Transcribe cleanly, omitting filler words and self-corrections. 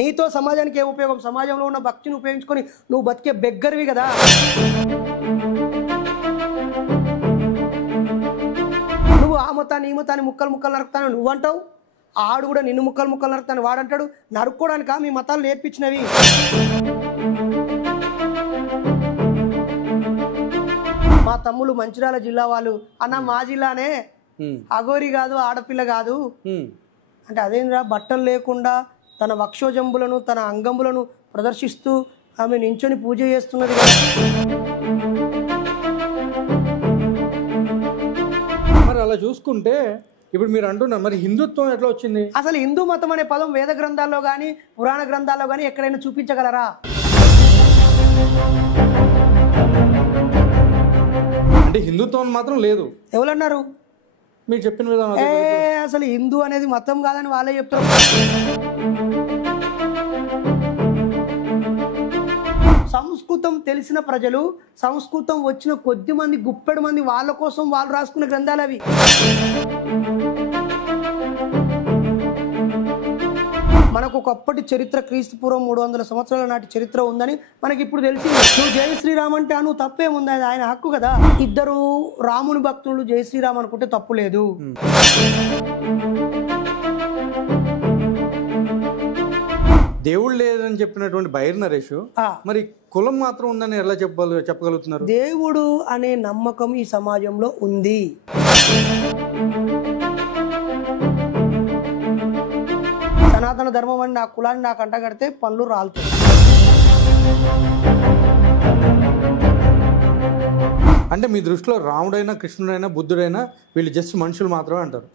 నీతో సమాజానికి ఏ ఉపయోగం? సమాజంలో ఉన్న భక్తిని ఉపయోగించుకొని నువ్వు బతికే బెగ్గరివి కదా. నువ్వు ఆ మతాన్ని ఈ మతాన్ని ముక్కలు ముక్కలు నరుకుతాను నువ్వంటావు, ఆడు కూడా నిన్ను ముక్కలు ముక్కలు నరుకుతాను వాడంటాడు. నరుక్కోవడానికా మీ మతాలు నేర్పించినవి? మా తమ్ముళ్ళు మంచిర్యాల జిల్లా వాళ్ళు, అన్న మా జిల్లానే, అగోరి కాదు ఆడపిల్ల కాదు అంటే అదేంద్రా, బట్టలు లేకుండా తన వక్షోజంబులను తన అంగంబులను ప్రదర్శిస్తూ ఆమె నించొని పూజ చేస్తున్నది కదా. మరి అలా చూసుకుంటే ఇప్పుడు మీరు అంటున్నారు, మరి హిందుత్వం ఎట్లా వచ్చింది? అసలు హిందూ మతం అనే పదం వేద గ్రంథాల్లో కానీ పురాణ గ్రంథాల్లో కానీ ఎక్కడైనా చూపించగలరా? అంటే హిందుత్వం మాత్రం లేదు. ఎవరన్నారు? మీరు చెప్పిన విధానం. అసలు హిందూ అనేది మతం కాదని వాళ్ళే చెప్తారు. సంస్కృతం తెలిసిన ప్రజలు, సంస్కృతం వచ్చిన కొద్ది మంది, గుప్పెడు మంది, వాళ్ళ కోసం వాళ్ళు రాసుకున్న గ్రంథాలు అవి. మనకు ఒకప్పటి చరిత్ర, క్రీస్తు పూర్వం 300 సంవత్సరాల నాటి చరిత్ర ఉందని మనకి ఇప్పుడు తెలిసింది. నువ్వు జై శ్రీరామ్ అంటే నువ్వు తప్పేముంది, అది ఆయన హక్కు కదా. ఇద్దరు రాముని భక్తులు జై శ్రీరామ్ అనుకుంటే తప్పు లేదు. దేవుడు లేదని చెప్పినటువంటి బైర్ నరేష్, మరి కులం మాత్రం ఉందని ఎలా చెప్పగలుగుతున్నారు? దేవుడు అనే నమ్మకం ఈ సమాజంలో ఉంది. సనాతన ధర్మం అని నా కులాన్ని నాకు అంటగడితే పనులు రాలుతాయి. అంటే మీ దృష్టిలో రాముడైనా కృష్ణుడైనా బుద్ధుడైనా వీళ్ళు జస్ట్ మనుషులు మాత్రమే అంటారు?